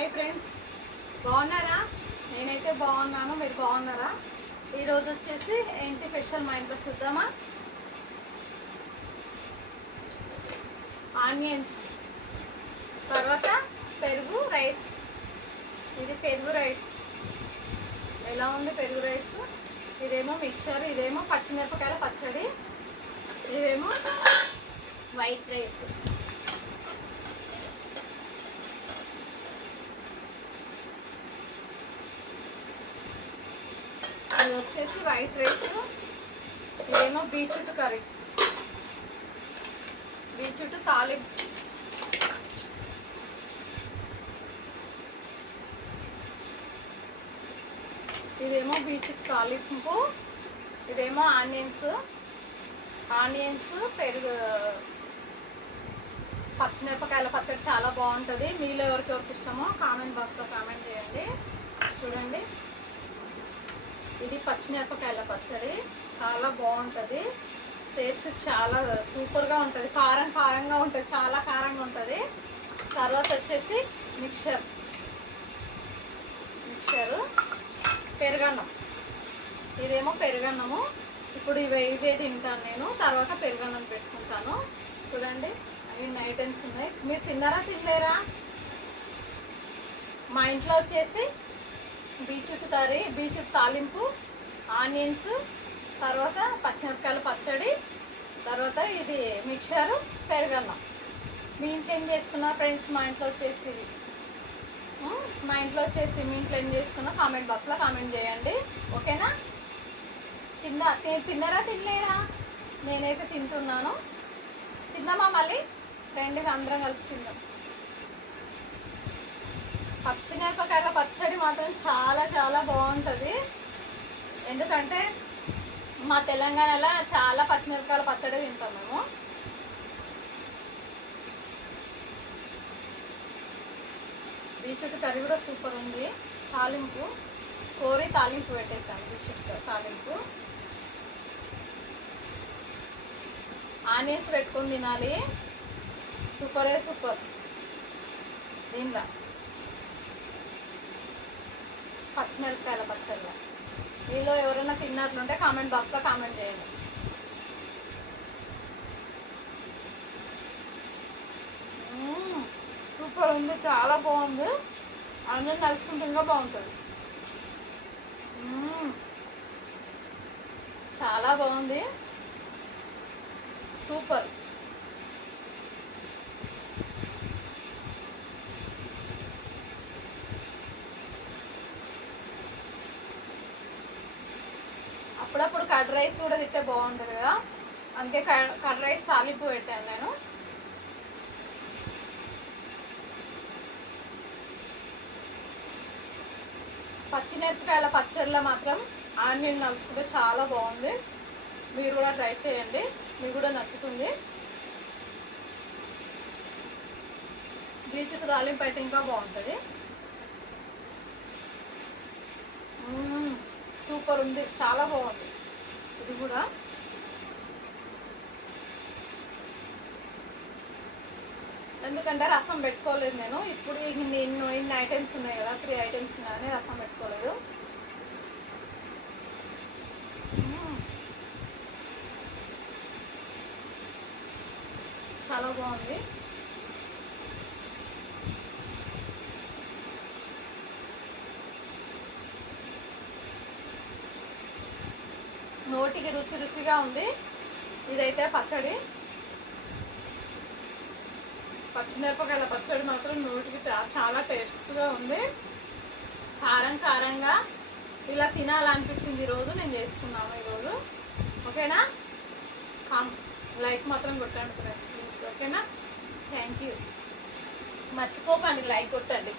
Hi friends, బాగున్నారా? నేనైతే బాగున్నాను. మీరు బాగున్నారా? ఈరోజు వచ్చేసి ఏంటి స్పెషల్ మా ఇంట్లో చూద్దామా? ఆనియన్స్, తర్వాత పెరుగు రైస్. ఇది పెరుగు రైస్. ఎలా ఉంది పెరుగు రైస్? ఇదేమో మిక్చర్, ఇదేమో పచ్చిమిరపకాయల పచ్చడి, ఇదేమో వైట్ రైస్. ఇది వచ్చేసి వైట్ రైస్, ఇదేమో బీట్రూట్ కర్రీ, బీట్రూట్ తాలింపు. ఇదేమో బీట్రూట్ తాలింపు, ఇదేమో ఆనియన్స్, పెరుగు, పచ్చిమిరపకాయల పచ్చడి. చాలా బాగుంటుంది. మీలో ఎవరికి ఇష్టమో కామెంట్ బాక్స్లో కామెంట్ చేయండి. చూడండి, ఇది పచ్చిమిరపకాయల పచ్చడి. చాలా బాగుంటుంది. టేస్ట్ చాలా సూపర్గా ఉంటుంది. కారంగా ఉంటుంది, చాలా కారంగా ఉంటుంది. తర్వాత వచ్చేసి మిక్చరు, పెరుగన్నం. ఇదేమో పెరుగన్నము. ఇప్పుడు ఇవే తింటాను నేను. తర్వాత పెరుగన్నం పెట్టుకుంటాను. చూడండి, ఇన్ని ఐటమ్స్ ఉన్నాయి. మీరు తిన్నారా, తినలేరా? మా ఇంట్లో వచ్చేసి బీట్రూట్ కర్రీ, బీట్రూట్ తాలింపు, ఆనియన్స్, తర్వాత పచ్చిమిరపకాయల పచ్చడి, తర్వాత ఇది మిక్చరు, పెరుగన్నం. మీ ఇంట్లో ఏం చేసుకున్నా ఫ్రెండ్స్? మా ఇంట్లో వచ్చేసి మీ ఇంట్లో ఏం చేసుకున్నా కామెంట్ బాక్స్లో కామెంట్ చేయండి. ఓకేనా? తిన్నారా, తినలేరా? నేనైతే తింటున్నాను. తిందామా? మళ్ళీ రండి, అందరం కలిసి తిందాం. పచ్చిమిరపకాయల పచ్చడి మాత్రం చాలా చాలా బాగుంటుంది. ఎందుకంటే మా తెలంగాణలో చాలా పచ్చిమిరపకాయల పచ్చడి తింటాం మేము. బీట్రూట్ కర్రీ కూడా సూపర్ ఉంది. తాలింపు కోరి తాలింపు పెట్టేస్తాను. బీట్రూట్ తాలింపు, ఆనియన్స్ పెట్టుకొని తినాలి. సూపర్. దీనిలో పచ్చిమిరపకాయల పచ్చడిలో మీలో ఎవరైనా తిన్నట్లుంటే కామెంట్ బాక్స్లో కామెంట్ చేయండి. సూపర్ ఉంది, చాలా బాగుంది. అన్నీ నలుచుకుంటే ఇంకా బాగుంటుంది. చాలా బాగుంది, సూపర్. అప్పుడప్పుడు కర్డ్ రైస్ కూడా తింటే బాగుంటుంది కదా, అందుకే కర్డ్ రైస్ తాలింపు పెట్టాను నేను. పచ్చిమిరపకాయల పచ్చడిలో మాత్రం ఆనియన్ నలుచుకుంటే చాలా బాగుంది. మీరు కూడా ట్రై చేయండి, మీకు కూడా నచ్చుతుంది. బీట్రూట్ తాలింపు అయితే ఇంకా బాగుంటుంది. సూపర్ ఉంది, చాలా బాగుంది. ఇది కూడా ఎందుకంటే రసం పెట్టుకోలేదు నేను. ఇప్పుడు ఇన్ని ఐటమ్స్ ఉన్నాయి కదా, 3 ఐటమ్స్ ఉన్నాయని రసం పెట్టుకోలేదు. చాలా బాగుంది. నోటికి రుచిగా ఉంది. ఇదైతే పచ్చడి, పచ్చిమిరపకాయల పచ్చడి మాత్రం నోటికి చాలా టేస్ట్గా ఉంది. కారంగా ఇలా తినాలనిపించింది. ఈరోజు నేను చేసుకున్నాను. ఈరోజు ఓకేనా? లైక్ మాత్రం కొట్టండి ఫ్రెండ్స్ ప్లీజ్. ఓకేనా? Thank you. మర్చిపోకండి, లైక్ కొట్టండి.